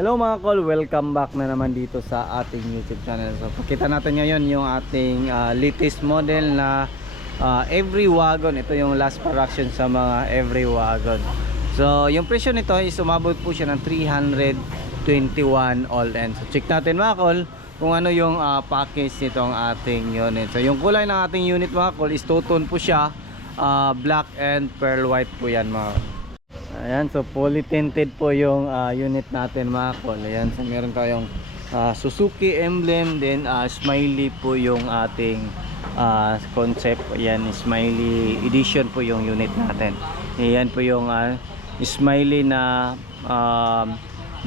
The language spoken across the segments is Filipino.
Hello mga kol, welcome back na naman dito sa ating YouTube channel. So pakita natin ngayon yung ating latest model na every wagon. Ito yung last production sa mga every wagon. So yung presyo nito is umabot po siya ng 321 all in. So check natin mga kol kung ano yung package nitong ating unit. So yung kulay ng ating unit mga kol is two-tone po siya, black and pearl white po yan mga kol. Ayan, so fully tinted po yung unit natin mga kol. Ayan, so meron tayong Suzuki emblem, then smiley po yung ating concept. Ayan, smiley edition po yung unit natin. Ayan po yung smiley na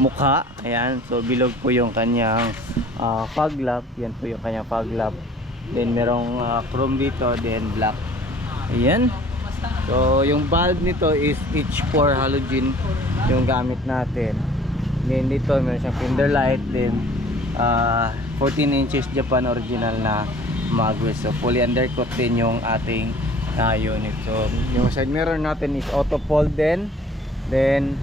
mukha. Ayan, so bilog po yung kanyang fog lamp. Yan po yung kanyang fog lamp. Then merong chrome dito, then black. Ayan. So yung bulb nito is H4 halogen yung gamit natin. Then dito meron siyang fender light, then 14 inches Japan original na magwes. So fully undercoat din yung ating unit. So yung side mirror natin is auto fold din. Then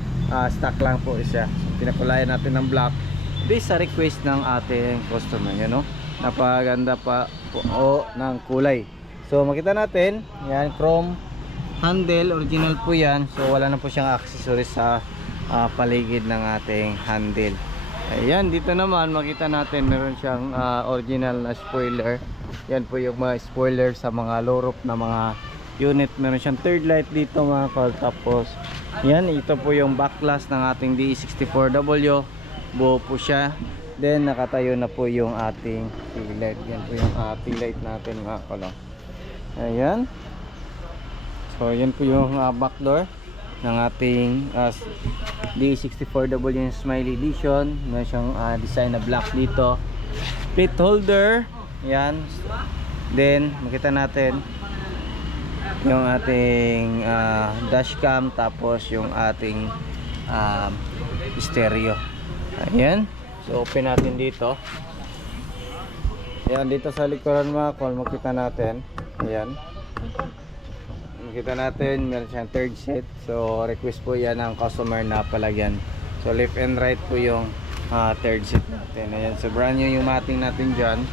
stock lang po siya. So, pinakulayan natin ng black based sa request ng ating customer, you know. Napaganda pa po ng kulay. So makita natin, yan chrome handle, original po yan. So wala na po siyang accessories sa paligid ng ating handle. Ayan, dito naman makita natin meron siyang original na spoiler. Yan po yung mga spoiler sa mga low roof na mga unit. Meron siyang third light dito mga kol. Tapos yan, ito po yung backlash ng ating DE64W. Buo po siya. Then nakatayo na po yung ating tail light. Yan po yung tail light natin mga kol. Ayan. So yan po yung back door ng ating DE64W Smiley Edition. May siyang design na black dito. Plate holder, yan. Then makita natin yung ating dashcam, tapos yung ating stereo. Ayan. So open natin dito. Ayan, dito sa likuran mga kol, makita natin. Ayan. Makita natin meron siyang third set. So request po yan ng customer na palagyan. So left and right po yung third set natin. Ayan, so brand new yung matting natin dyan.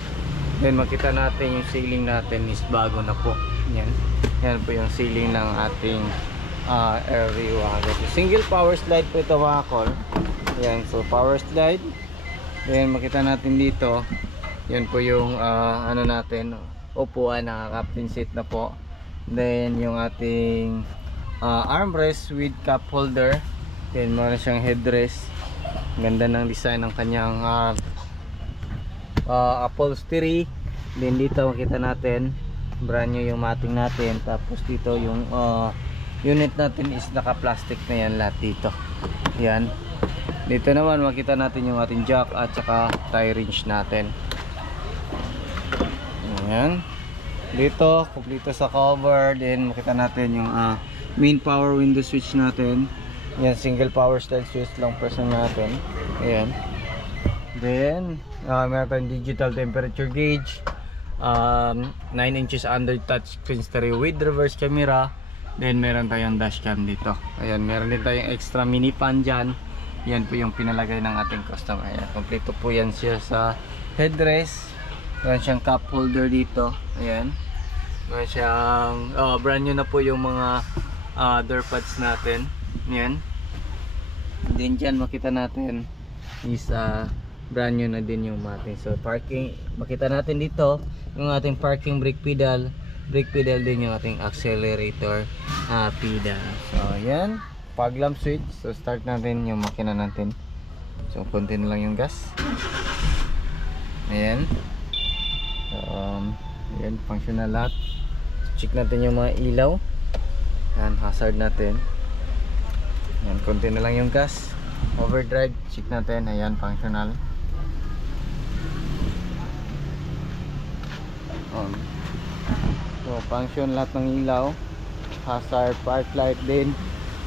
Then makita natin yung ceiling natin is bago na po. Yan, yan po yung ceiling ng ating every wagon. So, single power slide po ito mga kol. Ayan, so power slide. Then makita natin dito, yan po yung ano natin, upuan na captain seat na po. Then yung ating armrest with cup holder. Then meron siyang headrest. Ganda ng design ng kanyang upholstery. Then dito makita natin brand new yung matting natin. Tapos dito yung unit natin is naka plastic na yan lahat dito. Yan. Dito naman makita natin yung ating jack at saka tie wrench natin. Ayan. Dito, kompleto sa cover. Then makita natin yung main power window switch natin. Yan, single power style switch lang person natin. Ayan. Then meron tayong digital temperature gauge, 9 inches under touch screen stereo with reverse camera. Then meron tayong dashcam dito. Ayan, meron din tayong extra mini fan dyan. Yan po yung pinalagay ng ating customer. Ayan, kompleto po yan siya sa headrest. Meron siyang cup holder dito. Ayan. Meron siyang brand new na po yung mga door pads natin. Ayan. Then dyan makita natin is brand new na din yung mating. So parking, makita natin dito yung ating parking brake pedal. Brake pedal din yung ating accelerator pedal. So ayan, fog lamp switch. So start natin yung makina natin. So konti na lang yung gas. Ayan. Ayan, functional lahat. Check natin yung mga ilaw. Ayan, hazard natin. Ayan, konti na lang yung gas. Overdrive, check natin. Ayan, functional. So function lahat ng ilaw. Hazard, park light din.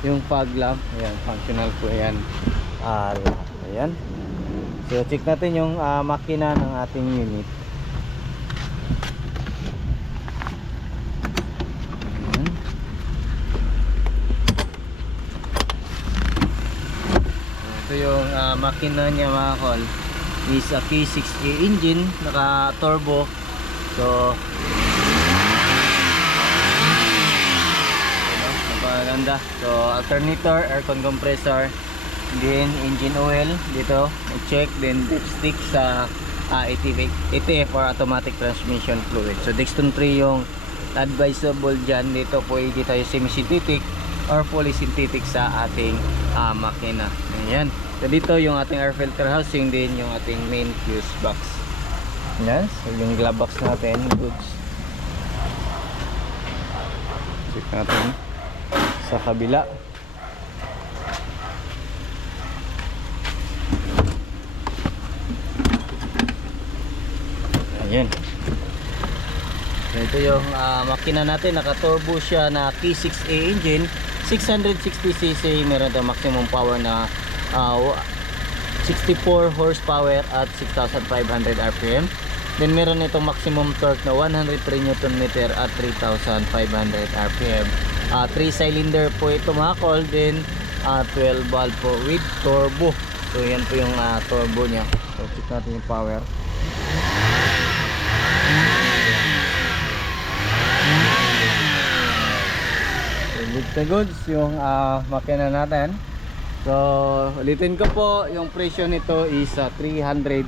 Yung fog lamp, ayan, functional po yan. Ayan. So check natin yung makina ng ating unit. Ito yung makina niya mga kol is a K6A engine, naka turbo. So napakaganda. So alternator, aircon compressor, then engine oil dito i-check, then dipstick sa ATF or automatic transmission fluid. So Dexton 3 yung advisable dyan. Dito pwede tayo semi-synthetic or fully synthetic sa ating makina. Ayan. So dito yung ating air filter housing, din yung ating main fuse box. Ayan. So yung glove box natin, goods. Check natin sa kabila. Ayan. So ito yung makina natin, naka turbo siya na K6A engine, 660cc, meron tayong maximum power na 64 horsepower at 6,500 rpm. Then meron itong maximum torque na 103 Nm at 3,500 rpm. 3 cylinder po ito mga kol, then 12 valve po with turbo. So yan po yung turbo nya. So check natin yung power. Good to goods yung makina natin. So ulitin ko po, yung presyo nito is 321,000.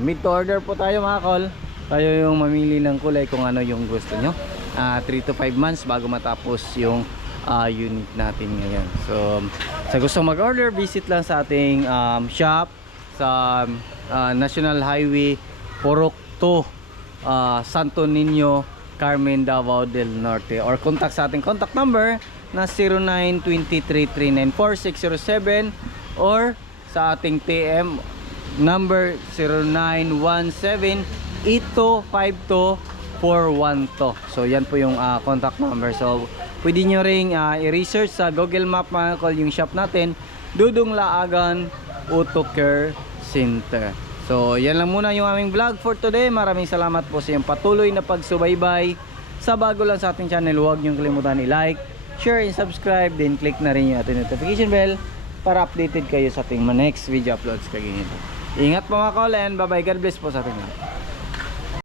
Mid to order po tayo mga kol. Tayo yung mamili ng kulay kung ano yung gusto nyo. 3 to 5 months bago matapos yung unit natin ngayon. So sa gusto mag-order, visit lang sa ating shop sa National Highway Purok 2, Santo Niño, Carmen, Davao del Norte, or contact sa ating contact number na 0923394607 or sa ating TM number 0917-8252-412. So yan po yung contact number. So pwede nyo ring i-research sa Google Map mga kol yung shop natin, Dudong Laagan Auto Care Center. So yan lang muna yung aming vlog for today. Maraming salamat po sa iyong patuloy na pagsubaybay. Sa bago lang sa ating channel, huwag niyong kalimutan i-like, share, and subscribe. Then click na rin yung ating notification bell para updated kayo sa ating next video uploads kaginito. Ingat po mga kol, and bye bye. God bless po sa ating lahat.